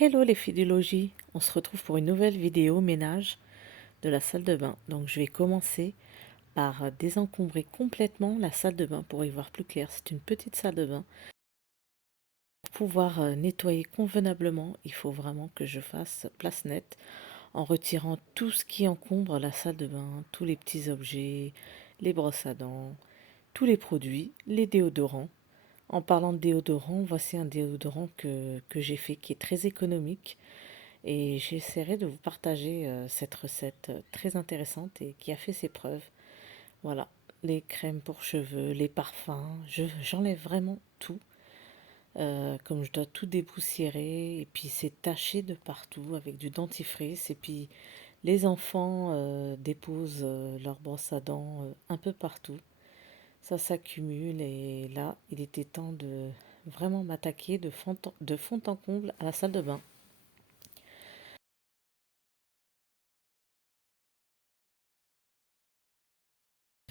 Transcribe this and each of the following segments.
Hello les filles du logis, on se retrouve pour une nouvelle vidéo ménage de la salle de bain. Donc je vais commencer par désencombrer complètement la salle de bain pour y voir plus clair. C'est une petite salle de bain. Pour pouvoir nettoyer convenablement, il faut vraiment que je fasse place nette en retirant tout ce qui encombre la salle de bain, tous les petits objets, les brosses à dents, tous les produits, les déodorants. En parlant de déodorant, voici un déodorant que j'ai fait qui est très économique. Et j'essaierai de vous partager cette recette très intéressante et qui a fait ses preuves. Voilà, les crèmes pour cheveux, les parfums, j'enlève vraiment tout. Comme je dois tout dépoussiérer, et puis c'est taché de partout avec du dentifrice. Et puis les enfants déposent leur brosse à dents un peu partout. Ça s'accumule et là, il était temps de vraiment m'attaquer de fond en comble à la salle de bain.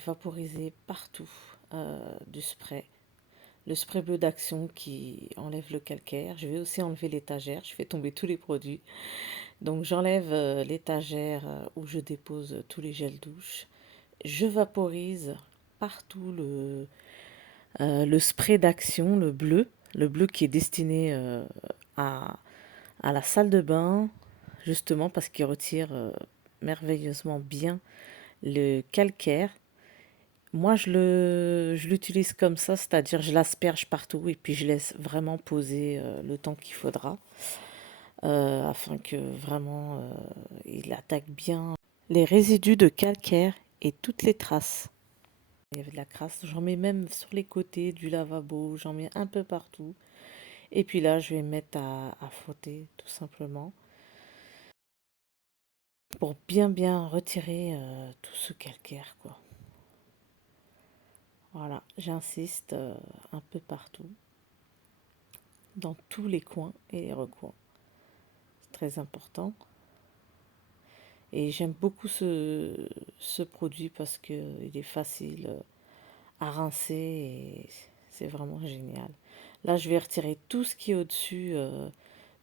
Vaporiser partout du spray. Le spray bleu d'action qui enlève le calcaire. Je vais aussi enlever l'étagère. Je fais tomber tous les produits. Donc j'enlève l'étagère où je dépose tous les gels douche. Je vaporise partout le spray d'action, le bleu qui est destiné à, à la salle de bain, justement parce qu'il retire merveilleusement bien le calcaire. Moi, je l'utilise comme ça, c'est-à-dire je l'asperge partout et puis je laisse vraiment poser le temps qu'il faudra afin que vraiment il attaque bien les résidus de calcaire et toutes les traces. Il y avait de la crasse, j'en mets même sur les côtés du lavabo, j'en mets un peu partout. Et puis là, je vais mettre à frotter tout simplement pour bien retirer tout ce calcaire, quoi. Voilà, j'insiste un peu partout, dans tous les coins et les recoins. C'est très important. Et j'aime beaucoup ce produit parce qu'il est facile à rincer et c'est vraiment génial. Là, je vais retirer tout ce qui est au-dessus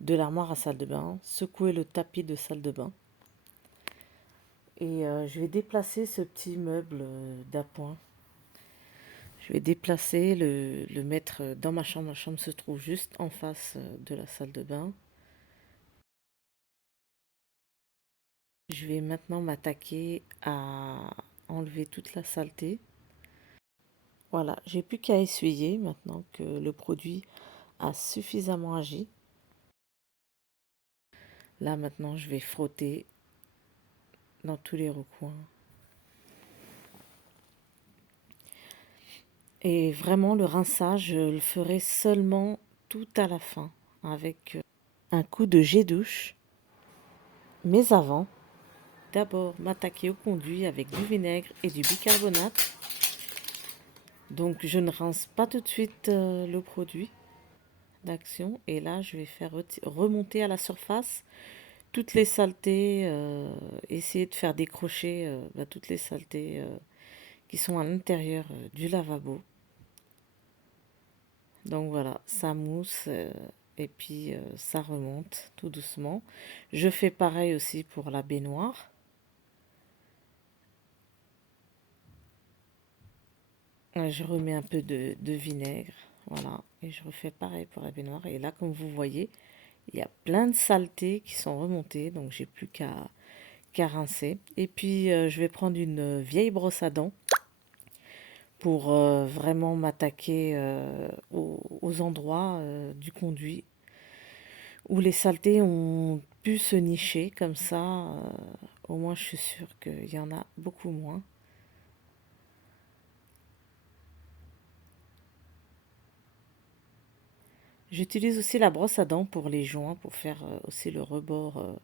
de l'armoire à salle de bain, secouer le tapis de salle de bain. Et je vais déplacer ce petit meuble d'appoint. Je vais déplacer, le mettre dans ma chambre. Ma chambre se trouve juste en face de la salle de bain. Je vais maintenant m'attaquer à enlever toute la saleté. Voilà, j'ai plus qu'à essuyer maintenant que le produit a suffisamment agi. Là maintenant, je vais frotter dans tous les recoins. Et vraiment, le rinçage, je le ferai seulement tout à la fin avec un coup de jet douche. Mais avant, d'abord m'attaquer au conduit avec du vinaigre et du bicarbonate. Donc je ne rince pas tout de suite le produit d'action. Et là, je vais faire remonter à la surface toutes les saletés, essayer de faire décrocher toutes les saletés qui sont à l'intérieur du lavabo. Donc voilà, ça mousse et puis ça remonte tout doucement. Je fais pareil aussi pour la baignoire. Je remets un peu de vinaigre, voilà, et je refais pareil pour la baignoire. Et là, comme vous voyez, il y a plein de saletés qui sont remontées, donc j'ai plus qu'à rincer. Et puis, je vais prendre une vieille brosse à dents pour vraiment m'attaquer aux endroits du conduit où les saletés ont pu se nicher. Comme ça, au moins, je suis sûre qu'il y en a beaucoup moins. J'utilise aussi la brosse à dents pour les joints, pour faire aussi le rebord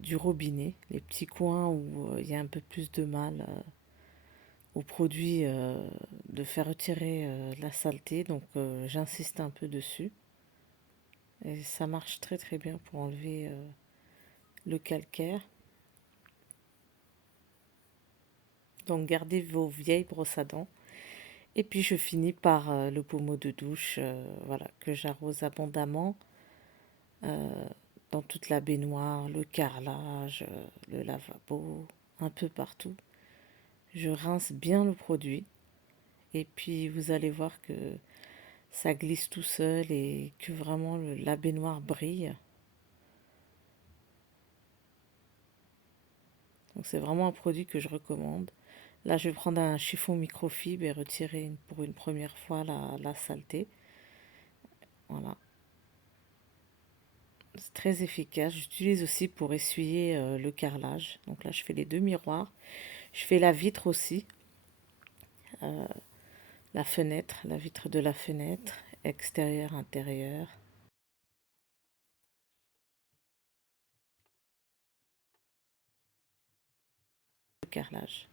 du robinet, les petits coins où il y a un peu plus de mal au produit de faire retirer la saleté. Donc j'insiste un peu dessus. Et ça marche très bien pour enlever le calcaire. Donc gardez vos vieilles brosses à dents. Et puis je finis par le pommeau de douche, voilà, que j'arrose abondamment euh, dans toute la baignoire, le carrelage, le lavabo, un peu partout. Je rince bien le produit et puis vous allez voir que ça glisse tout seul et que vraiment la baignoire brille. Donc c'est vraiment un produit que je recommande. Là, je vais prendre un chiffon microfibre et retirer pour une première fois la saleté. Voilà, c'est très efficace. J'utilise aussi pour essuyer le carrelage. Donc là, je fais les deux miroirs. Je fais la vitre aussi, euh, la fenêtre, la vitre de la fenêtre, extérieur, intérieur, le carrelage.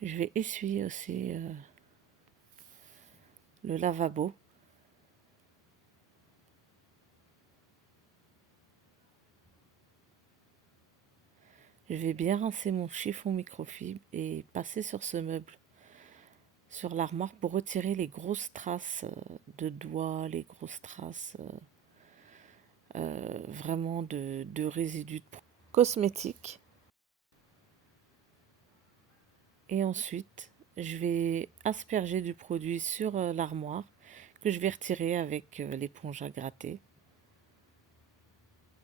Je vais essuyer aussi le lavabo. Je vais bien rincer mon chiffon microfibre et passer sur ce meuble, sur l'armoire, pour retirer les grosses traces de doigts, les grosses traces vraiment de résidus cosmétiques. Et ensuite, je vais asperger du produit sur l'armoire que je vais retirer avec l'éponge à gratter.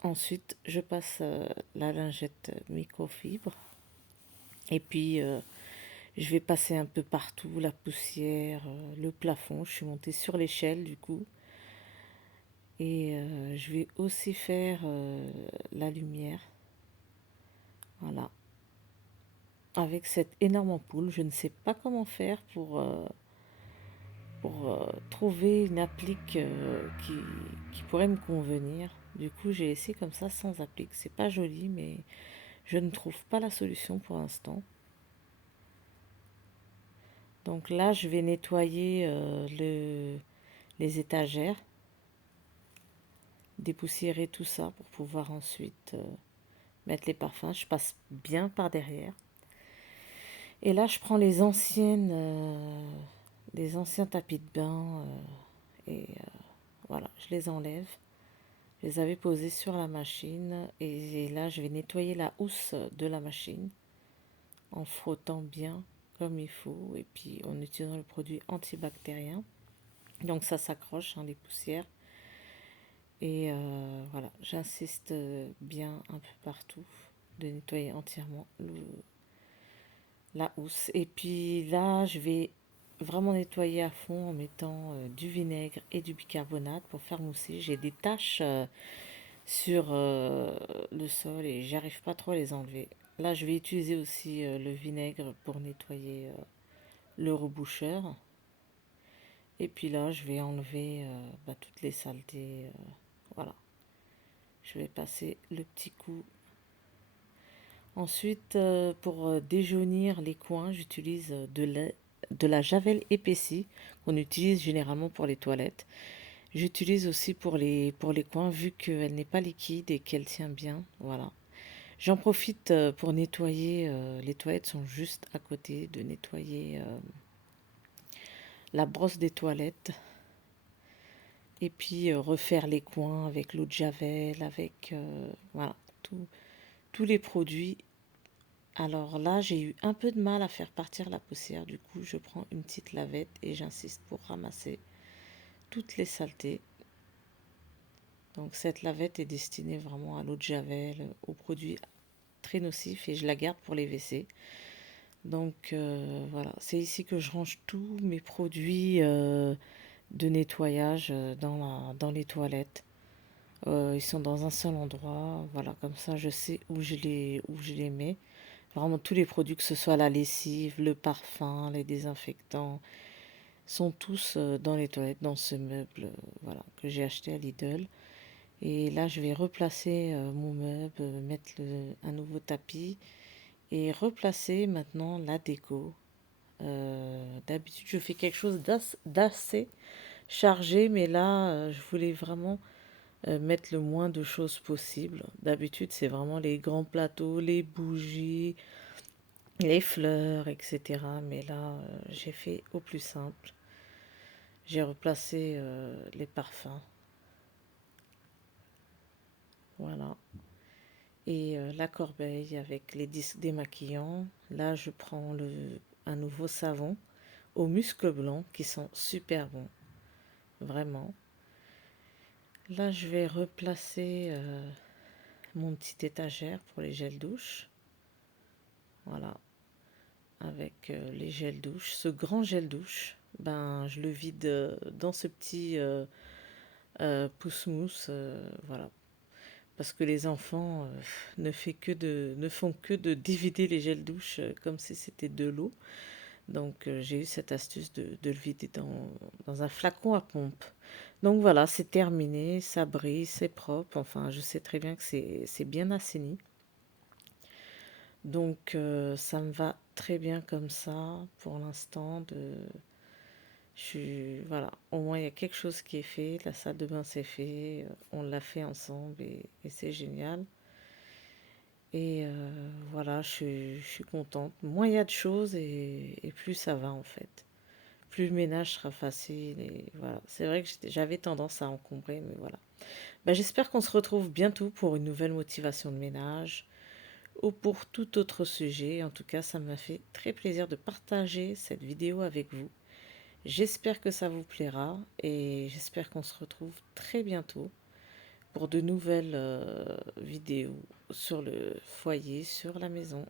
Ensuite, je passe la lingette microfibre et puis je vais passer un peu partout la poussière, le plafond. Je suis montée sur l'échelle du coup. Et je vais aussi faire la lumière. Voilà. Avec cette énorme ampoule, je ne sais pas comment faire pour trouver une applique qui pourrait me convenir. Du coup, j'ai laissé comme ça sans applique. C'est pas joli, mais je ne trouve pas la solution pour l'instant. Donc là, je vais nettoyer les étagères, dépoussiérer tout ça pour pouvoir ensuite mettre les parfums. Je passe bien par derrière. Et là, je prends les anciens tapis de bain et voilà, je les enlève. Je les avais posés sur la machine et là, je vais nettoyer la housse de la machine en frottant bien comme il faut et puis en utilisant le produit antibactérien. Donc ça s'accroche, hein, les poussières. Et voilà, j'insiste bien un peu partout de nettoyer entièrement la housse. Et puis là, je vais vraiment nettoyer à fond en mettant du vinaigre et du bicarbonate pour faire mousser. J'ai des taches sur le sol et j'arrive pas trop à les enlever. Là, je vais utiliser aussi le vinaigre pour nettoyer le reboucheur. Et puis là, je vais enlever toutes les saletés. Voilà. Je vais passer le petit coup. Ensuite, pour déjaunir les coins, j'utilise de la javel épaissie qu'on utilise généralement pour les toilettes. J'utilise aussi pour les coins vu qu'elle n'est pas liquide et qu'elle tient bien. Voilà. J'en profite pour nettoyer. Les toilettes sont juste à côté, de nettoyer la brosse des toilettes. Et puis refaire les coins avec l'eau de javel, avec voilà, tous les produits. Alors là, j'ai eu un peu de mal à faire partir la poussière. Du coup, je prends une petite lavette et j'insiste pour ramasser toutes les saletés. Donc cette lavette est destinée vraiment à l'eau de javel, aux produits très nocifs et je la garde pour les WC. Donc voilà, c'est ici que je range tous mes produits de nettoyage dans les toilettes. Ils sont dans un seul endroit. Voilà, comme ça je sais où je les mets. Vraiment tous les produits, que ce soit la lessive, le parfum, les désinfectants, sont tous dans les toilettes, dans ce meuble voilà, que j'ai acheté à Lidl. Et là, je vais replacer mon meuble, mettre un nouveau tapis et replacer maintenant la déco. D'habitude, je fais quelque chose d'assez chargé, mais là, je voulais vraiment mettre le moins de choses possible. D'habitude, c'est vraiment les grands plateaux, les bougies, les fleurs, etc. Mais là, j'ai fait au plus simple. J'ai replacé les parfums. Voilà. Et la corbeille avec les disques démaquillants. Là, je prends un nouveau savon au musc blanc qui sont super bons. Vraiment. Là, je vais replacer mon petite étagère pour les gels douche. Voilà. Avec les gels douche. Ce grand gel douche, ben, je le vide dans ce petit pousse-mousse. Voilà. Parce que les enfants ne font que de divider les gels douche comme si c'était de l'eau. Donc j'ai eu cette astuce de le vider dans un flacon à pompe. Donc voilà, c'est terminé, ça brille, c'est propre. Enfin, je sais très bien que c'est bien assaini. Donc ça me va très bien comme ça pour l'instant. Voilà, au moins il y a quelque chose qui est fait. La salle de bain c'est fait, on l'a fait ensemble et c'est génial. Et voilà, je suis contente. Moins il y a de choses et plus ça va en fait. Plus le ménage sera facile et voilà. C'est vrai que j'avais tendance à encombrer, mais voilà. Ben, j'espère qu'on se retrouve bientôt pour une nouvelle motivation de ménage ou pour tout autre sujet. En tout cas, ça m'a fait très plaisir de partager cette vidéo avec vous. J'espère que ça vous plaira et j'espère qu'on se retrouve très bientôt pour de nouvelles vidéos sur le foyer, sur la maison.